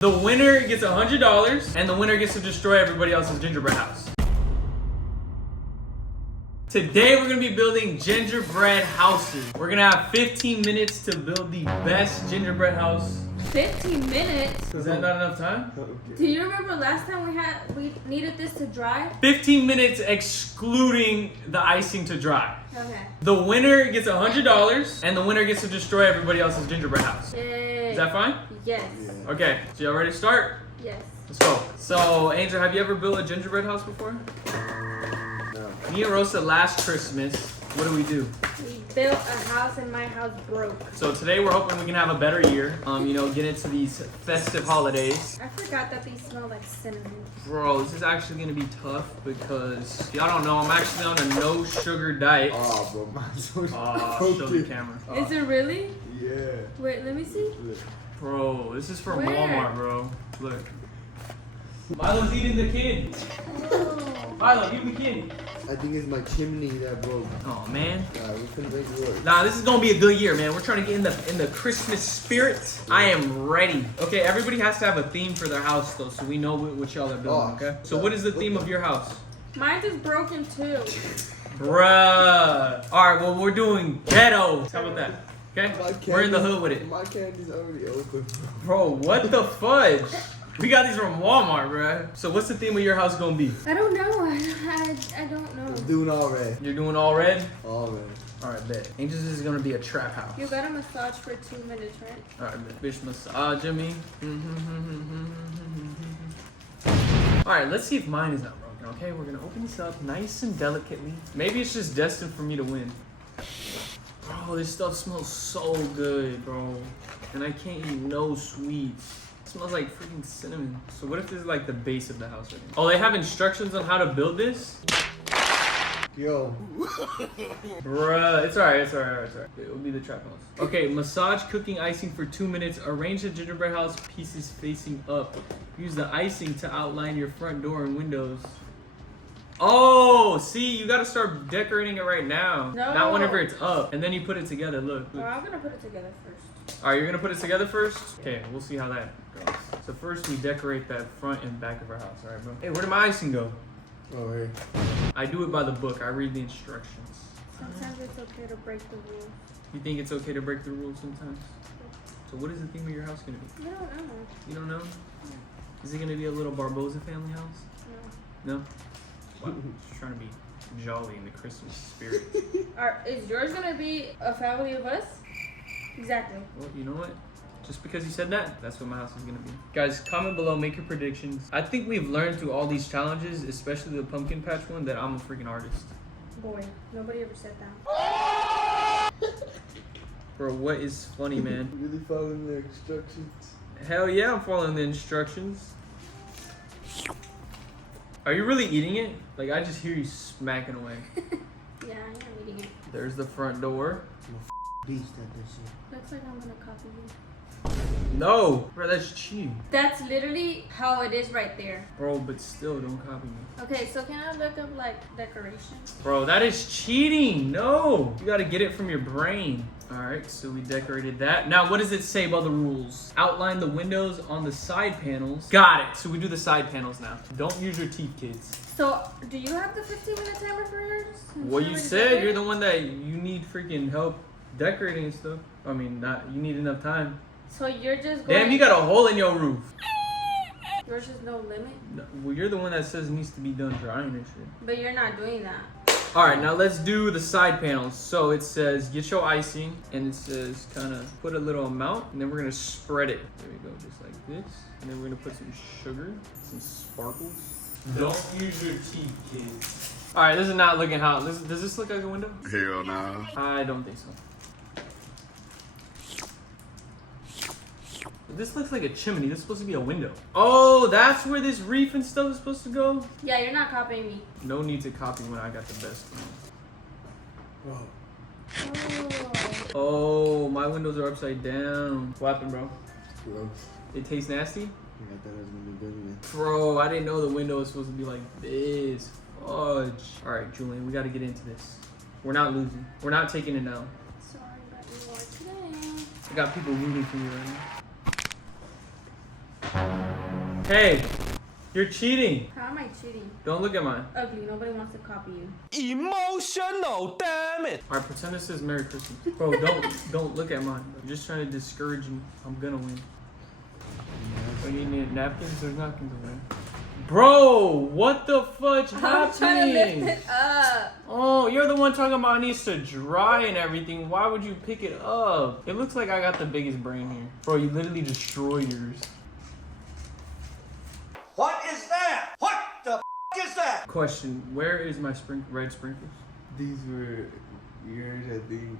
The winner gets $100, and the winner gets to destroy everybody else's gingerbread house. Today we're gonna be building gingerbread houses. We're gonna have 15 minutes to build the best gingerbread house. 15 minutes? Is that not enough time? Do you remember last time we needed this to dry? 15 minutes excluding the icing to dry. Okay. The winner gets $100, and the winner gets to destroy everybody else's gingerbread house. Yay. Is that fine? Yes. Okay, so y'all ready to start? Yes. Let's go. So, Angel, have you ever built a gingerbread house before? No. Me and Rosa last Christmas, what do? We built a house and my house broke. So today we're hoping we can have a better year. Get into these festive holidays. I forgot that these smell like cinnamon. Bro, this is actually gonna be tough because y'all don't know I'm actually on a no sugar diet. Oh, bro, mine's so Show the camera. Is it really? Yeah. Wait, let me see. Bro, this is from Where? Walmart, bro. Look. Milo's eating the candy. Oh. Milo, eat the candy. I think it's my chimney that broke. Oh man. We can make it work. Nah, this is gonna be a good year, man. We're trying to get in the Christmas spirit. I am ready. Okay, everybody has to have a theme for their house though, so we know what y'all are building. Okay. So what is the theme of your house? Mine is broken too. Bruh. All right, well we're doing ghetto. How about that? Okay. We're in the hood with it. My candy's already open. Bro, what the fudge? We got these from Walmart, bruh. So what's the theme of your house gonna be? I don't know. I don't know. I'm doing all red. You're doing all red? All red. All right, bet. Angel's is gonna be a trap house. You got a massage for 2 minutes, right? All right, bet. Bitch massage me. All right, let's see if mine is not broken, okay? We're gonna open this up nice and delicately. Maybe it's just destined for me to win. Bro, this stuff smells so good, bro. And I can't eat no sweets. It smells like freaking cinnamon. So what if this is like the base of the house right now? Oh, they have instructions on how to build this? Yo. Bruh, it's alright. It will be the trap house. Okay, massage cooking icing for 2 minutes. Arrange the gingerbread house pieces facing up. Use the icing to outline your front door and windows. Oh, see, you gotta start decorating it right now. No. Not whenever it's up. And then you put it together, look. Well, I'm gonna put it together first. Alright, you're gonna put it together first? Okay, we'll see how that goes. So first we decorate that front and back of our house, alright, bro? Hey, where did my icing go? Oh, hey. I do it by the book. I read the instructions. Sometimes it's okay to break the rules. You think it's okay to break the rules sometimes? So what is the theme of your house gonna be? I don't know. You don't know? Is it gonna be a little Barbosa family house? No? Wow, just trying to be jolly in the Christmas spirit. Is yours gonna be a family of us? Exactly. Well, you know what? Just because you said that, that's what my house is gonna be. Guys, comment below, make your predictions. I think we've learned through all these challenges, especially the pumpkin patch one, that I'm a freaking artist. Boy, nobody ever said that. Bro, what is funny, man? Really following the instructions. Hell yeah, I'm following the instructions. Are you really eating it? Like, I just hear you smacking away. Yeah, I am eating it. There's the front door. Beast at this shit. Looks like I'm gonna copy you. No! Bro, that's cheating. That's literally how it is right there. Bro, but still, don't copy me. Okay, so can I look up like decorations? Bro, that is cheating. No! You gotta get it from your brain. Alright, so we decorated that. Now, what does it say about the rules? Outline the windows on the side panels. Got it. So we do the side panels now. Don't use your teeth, kids. So, do you have the 15-minute timer for yours? Well, you said you're the one that you need freaking help decorating and stuff. I mean, you need enough time. So you're just going... Damn, you got a hole in your roof. Yours is no limit? No, well, you're the one that says it needs to be done drying and shit. But you're not doing that. Alright, now let's do the side panels. So it says, get your icing, and it says, kind of put a little amount, and then we're going to spread it. There we go, just like this. And then we're going to put some sugar, some sparkles. Don't use your teeth, kids. Alright, this is not looking hot. Does this look like a window? Hell no. I don't think so. This looks like a chimney. This is supposed to be a window. Oh, that's where this reef and stuff is supposed to go? Yeah, you're not copying me. No need to copy when I got the best one. Bro. Oh, my windows are upside down. What happened, bro? Gross. It tastes nasty? I thought it was gonna be good, man. Bro, I didn't know the window was supposed to be like this. Fudge. All right, Julian, we got to get into this. We're not losing. We're not taking it down. Sorry, but you are today. I got people rooting for you right now. Hey, you're cheating. How am I cheating? Don't look at mine. Ugly. Nobody wants to copy you. Emotional, damn it! All right, pretend this says Merry Christmas. Bro, don't look at mine. I'm just trying to discourage you. I'm gonna win. Oh, you need napkins? There's napkins over there. Bro, what the fudge I'm trying to happening? lift it up. Oh, you're the one talking about it needs to dry and everything. Why would you pick it up? It looks like I got the biggest brain here. Bro, you literally destroyed yours. What is that? What the f is that? Question, where is my red sprinkles? These were yours, I think.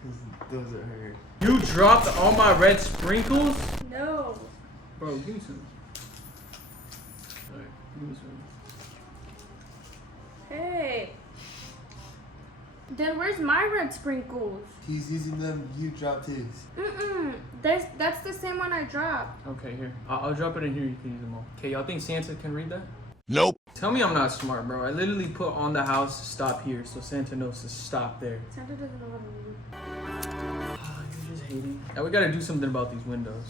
Because those are hers. You dropped all my red sprinkles? No. Bro, give me some. Alright, give me some. Hey. Then where's my red sprinkles? He's using them. You dropped his. That's the same one I dropped. Okay, here. I'll drop it in here. You can use them all. Okay, y'all think Santa can read that? Nope. Tell me I'm not smart, bro. I literally put on the house, stop here, so Santa knows to stop there. Santa doesn't know how to read. Oh, you're just hating. Now we gotta do something about these windows.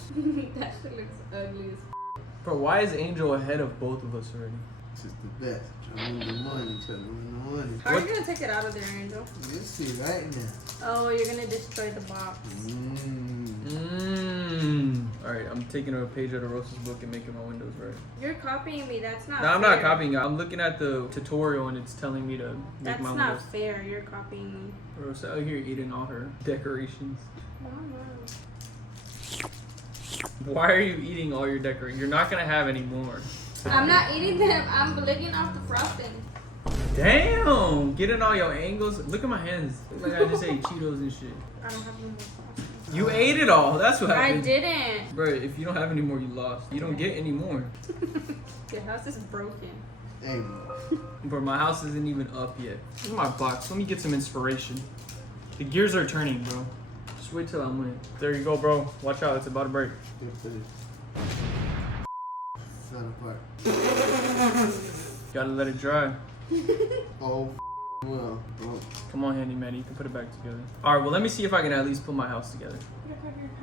That shit looks ugly as Bro, why is Angel ahead of both of us already? It's just the best. Trying to win the money. Trying to win the money. How are you gonna take it out of there, Angel? You'll see right now. Oh, you're gonna destroy the box. Alright, I'm taking a page out of Rosa's book and making my windows right. You're copying me. That's not No, I'm fair. not copying it. I'm looking at the tutorial and it's telling me to make That's my not windows. fair. You're copying me. Rosa out here eating all her decorations. Mama. Why are you eating all your decorations? You're not gonna have any more. I'm not eating them. I'm licking off the frosting. Damn! Getting all your angles. Look at my hands. Look like I just ate Cheetos and shit. I don't have no more frosting. You ate it all. That's what I happened. didn't. Bro, if you don't have any more, you lost. You don't get any more. Your house is broken. Hey, Bro, my house isn't even up yet. Look at my box. Let me get some inspiration. The gears are turning, bro. Just wait till I'm winning. There you go, bro. Watch out. It's about to break. good for this. Fell apart. Gotta let it dry. Oh, well, bro. Come on, handyman. You can put it back together. All right, well, let me see if I can at least put my house together. Your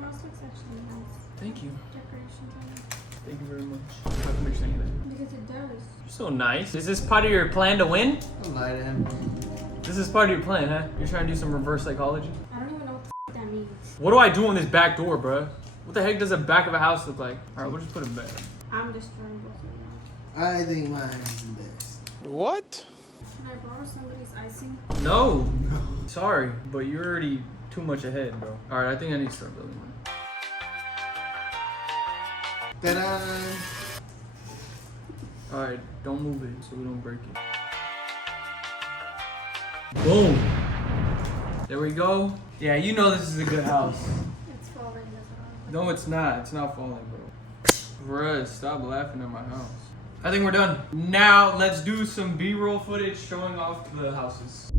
house looks actually nice. Thank you. Decorations on it. Thank you very much. How come you're saying that? Because it does. You're so nice. Is this part of your plan to win? Don't lie to him. This is part of your plan, huh? You're trying to do some reverse psychology? I don't even know what the that means. What do I do on this back door, bruh? What the heck does the back of a house look like? All right, we'll just put it back. I'm destroying both of them. I think mine is the best. What? Can I borrow somebody's icing? No. Sorry, but you're already too much ahead, bro. All right, I think I need to start building one. Ta-da! All right, don't move it so we don't break it. Boom. There we go. Yeah, you know this is a good house. It's falling as well. No, it's not. It's not falling, bro. Bruh, stop laughing at my house. I think we're done. Now, let's do some B-roll footage showing off the houses.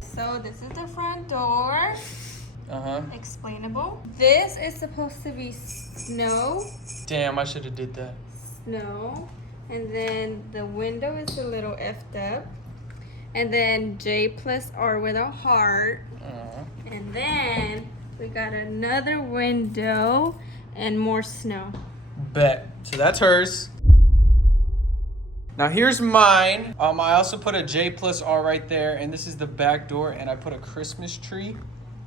So this is the front door. Uh-huh. Explainable. This is supposed to be snow. Damn, I should have did that. Snow. And then the window is a little effed up. And then J plus R with a heart. Uh-huh. And then we got another window and more snow. Bet. So that's hers. Now here's mine. I also put a J plus R right there, and this is the back door, and I put a Christmas tree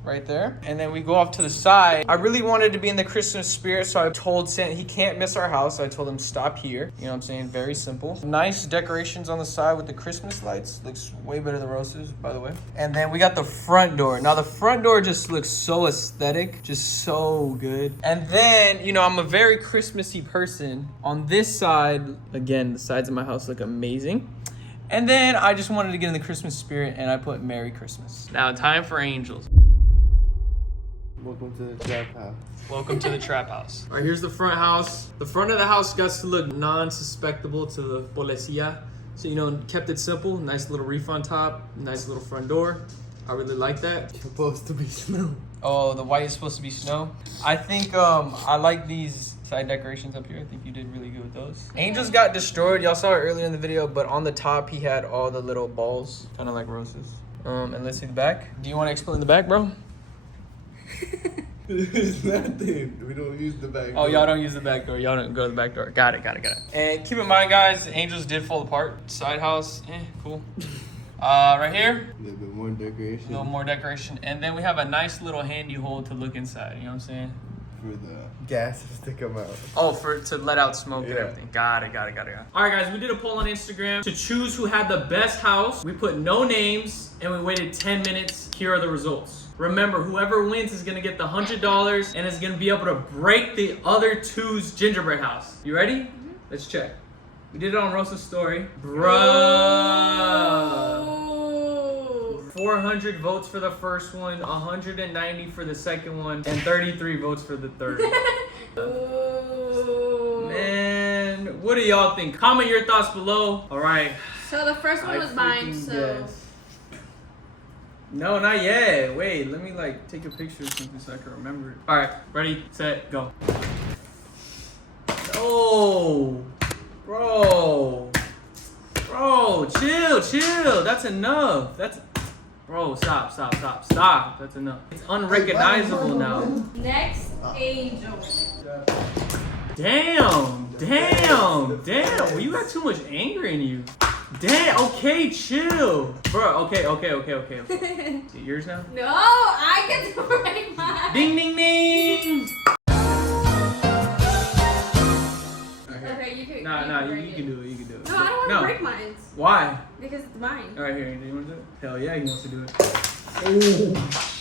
right there. And then we go off to the side. I really wanted to be in the Christmas spirit, so I told Santa he can't miss our house. So I told him stop here. You know what I'm saying? Very simple. Nice decorations on the side with the Christmas lights. Looks way better than Rosa's, by the way. And then we got the front door. Now the front door just looks so aesthetic, just so good. And then, you know, I'm a very Christmassy person. On this side, again, the sides of my house look amazing. And then I just wanted to get in the Christmas spirit, and I put Merry Christmas. Now time for angels. Welcome to the trap house. Welcome to the trap house. All right, here's the front house. The front of the house got to look non-suspectable to the policía. So, you know, kept it simple. Nice little reef on top. Nice little front door. I really like that. Supposed to be snow. Oh, the white is supposed to be snow. I think I like these side decorations up here. I think you did really good with those. Angels got destroyed. Y'all saw it earlier in the video, but on the top, he had all the little balls, kind of like Rosa's. And let's see the back. Do you want to explain the back, bro? There's nothing. We don't use the back. Oh, y'all don't use the back door. Y'all don't go to the back door. Got it. And keep in mind, guys, Angels did fall apart. Side house, cool. Right here, A little bit more decoration. a little more decoration. And then we have a nice little handy hole to look inside. You know what I'm saying? For the gases to come out. Oh, to let out smoke and Yeah. everything. Got it. All right, guys, we did a poll on Instagram to choose who had the best house. We put no names, and we waited 10 minutes. Here are the results. Remember, whoever wins is gonna get the $100 and is gonna be able to break the other two's gingerbread house. You ready? Let's check. We did it on Rosa's story. Bruh. 400 votes for the first one, 190 for the second one, and 33 votes for the third. Man, what do y'all think? Comment your thoughts below. All right. So the first one was mine, freaking so. guess. No, not yet. Wait, let me like take a picture or something so I can remember it. All right, ready, set, go. Oh, bro, chill. That's enough. Bro, stop. That's enough. It's unrecognizable now. Next, Angel. Damn. Well, you got too much anger in you. Damn, okay, chill. Bro, okay. Is it yours now? No, I get to break mine. Ding, ding, ding. Okay, you can. Nah, break you it. can do it. No, I don't want to break mine Why? because it's mine. All right, here, do you want to do it? Hell yeah, he wants to do it. Oh.